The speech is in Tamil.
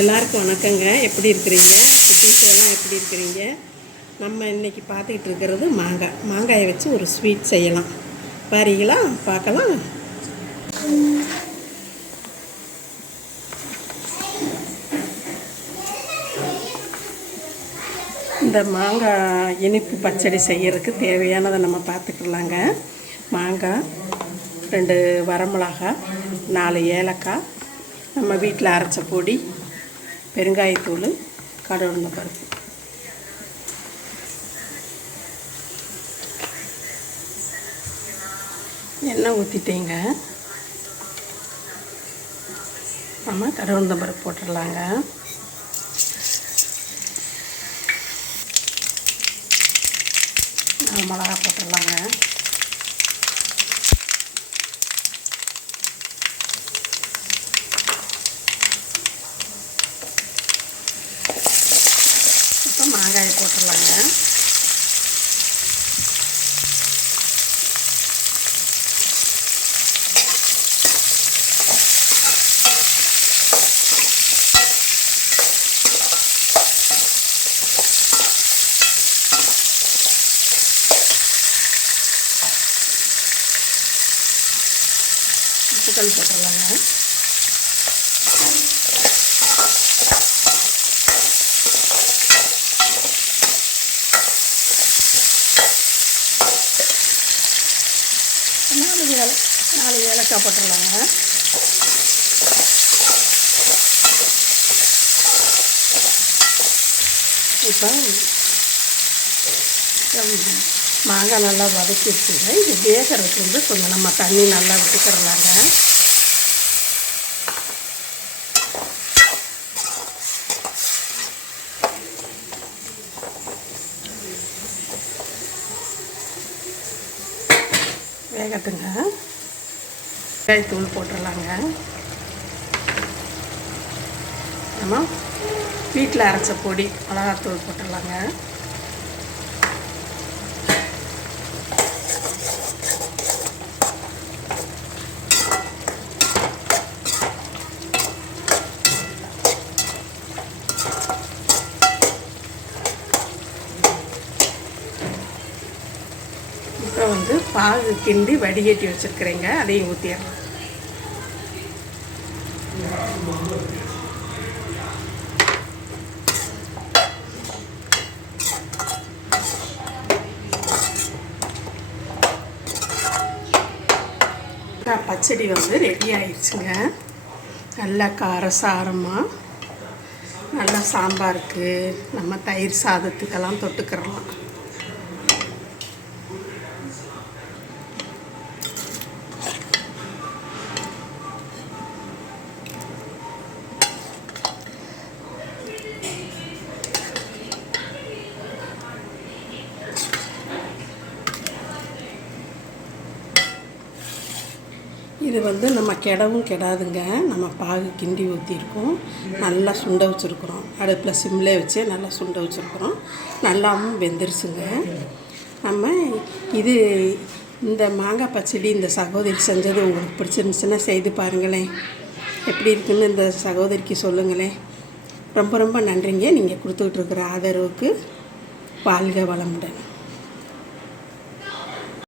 எல்லாருக்கும் வணக்கங்க. எப்படி இருக்கிறீங்க? குட்டீஸ் எல்லாம் எப்படி இருக்கிறீங்க? நம்ம இன்றைக்கி பார்த்துக்கிட்டு இருக்கிறது மாங்காய் மாங்காயை வச்சு ஒரு ஸ்வீட் செய்யலாம். பாருங்களா பார்க்கலாம். இந்த மாங்காய் இனிப்பு பச்சடி செய்யறதுக்கு தேவையானதை நம்ம பார்த்துக்கலாங்க. மாங்காய். ரெண்டு வரமிளகாய் நாலு ஏலக்காய் நம்ம வீட்டில் அரைச்ச பொடி பெருங்காயத்தூள் கடவுள பருப்பு. எண்ணெய் ஊற்றிட்டேங்க நம்ம கடவுள பருப்பு போட்டுடலாங்க. மிளகா போட்டுடலாங்க. இப்போ மாங்காயை போட்டுடலாங்க. உப்புக்கல் போட்டுடலாங்க நாலு ஏல நாலு ஏலக்காய் போட்டுடலாங்க. இப்போ மாங்காய் நல்லா வதக்கிடுச்சுங்க இது வேகிறதுக்கு வந்து கொஞ்சம் நம்ம தண்ணி நல்லா விட்டுக்கிறலாங்க வேகட்டுங்க. தூள் போட்டுடலாங்க. நம்ம வீட்டில் அரைச்ச பொடி மிளகாத்தூள் போட்டுடலாங்க இப்போ வந்து பாகு கிண்டி வடிகட்டி வச்சுருக்குறேங்க. அதையும் ஊற்றிடலாம் பச்சடி வந்து ரெடி ஆயிடுச்சுங்க. நல்லா காரசாரமாக நல்லா சாம்பாருக்கு நம்ம தயிர் சாதத்துக்கெல்லாம் தொட்டுக்கிறலாம் இது வந்து நம்ம கெடவும் கெடாதுங்க. நம்ம பாகு கிண்டி ஊற்றிருக்கோம் நல்லா சுண்ட வச்சுருக்குறோம். அடுப்பில் சிம்லே வச்சு நல்லா சுண்ட வச்சுருக்குறோம். நல்லாவும் வெந்துருச்சுங்க. நம்ம இது இந்த மாங்காய் பச்சடி இந்த சகோதரி செஞ்சது உங்களுக்கு பிடிச்சிருந்துச்சுன்னா செய்து பாருங்களேன். எப்படி இருக்குன்னு இந்த சகோதரிக்கு சொல்லுங்களேன். ரொம்ப ரொம்ப நன்றிங்க. நீங்கள் கொடுத்துக்கிட்டு இருக்கிற ஆதரவுக்கு வாழ்க வளமுடன்.